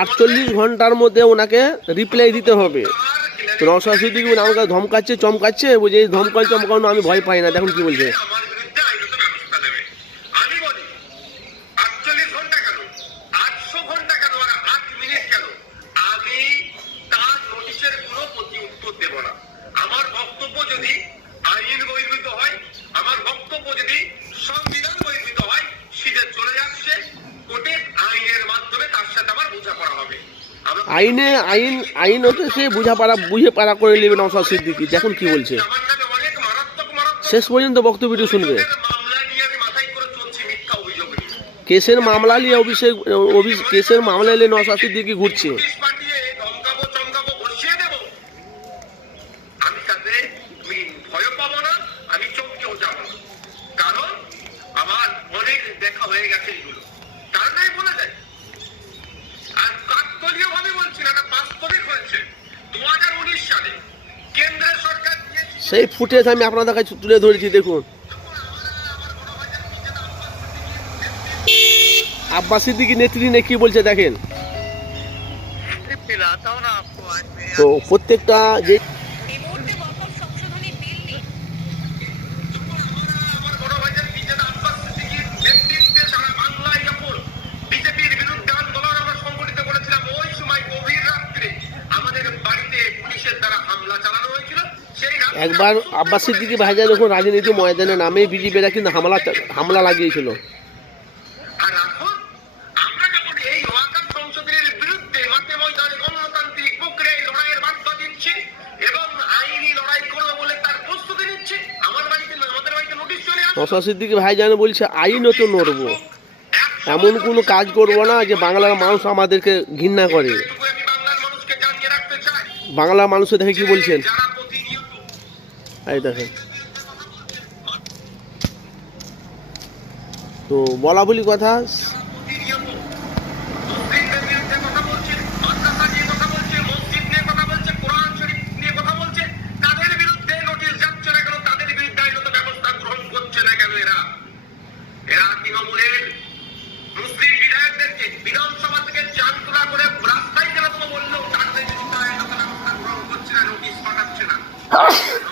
আটচল্লিশ ঘণ্টার মধ্যে ওনাকে রিপ্লাই দিতে হবে। সিদ্দিকি আমাকে ধমকাচ্ছে, চমকাচ্ছে এই ধমকাল চমকানো আমি ভয় পাই না। দেখুন কি বলছে আমার বিরুদ্ধে আইনত ব্যবস্থা নেবে আমি বলি আটচল্লিশ ঘণ্টা কেন আটশো ঘণ্টা কেন আর আট মিনিট কেন আমি তার নোটিশের কোনো প্রতি উত্তর দেব না আমার বক্তব্য যদি আইন বহির্ভূত হয় আমার বক্তব্য যদি সংবিধান বহির্ভূত হয় সিধে চলে যাচ্ছে কোর্টে আইনের মাধ্যমে তার সাথে আমার বোঝাপড়া হবে আমরা আইনে, আইন আইন হতে সে বুঝা পারা, বুঝে পারা করে নেবে নওশাদ সিদ্দিকি। দেখুন কি বলছে। শেষ পর্যন্ত বক্তব্যটি শুনবে। নিয়ে নিয়ে কেসের মামলা নিয়ে অভিষেক, অভি- কেসের মামলা এলে নওশাদ সিদ্দিকি ঘুরছে। দেখা হয়ে গেছে এগুলো। সেই ফুটেজ আমি আপনাদের কাছে তুলে ধরেছি দেখুন। আব্বাস সিদ্দিকি নেত্রী নেই কি বলছে দেখেন? তো প্রত্যেকটা যে একবার আব্বাস সিদ্দিকি ভাইজান যখন রাজনীতি ময়দানে নামে বিজেপিরা কিন্তু হামলা হামলা লাগিয়েছিল। নওশাদ সিদ্দিকি ভাইজান বলছে আইনত নড়বো। এমন কোনো কাজ করব না যে বাংলার মানুষ আমাদেরকে ঘৃণা করে। বাংলার মানুষকে মানুষের দেখে কি বলছেন? এই দেখেন। তো বলা বলি কথা প্রতিনিয়ত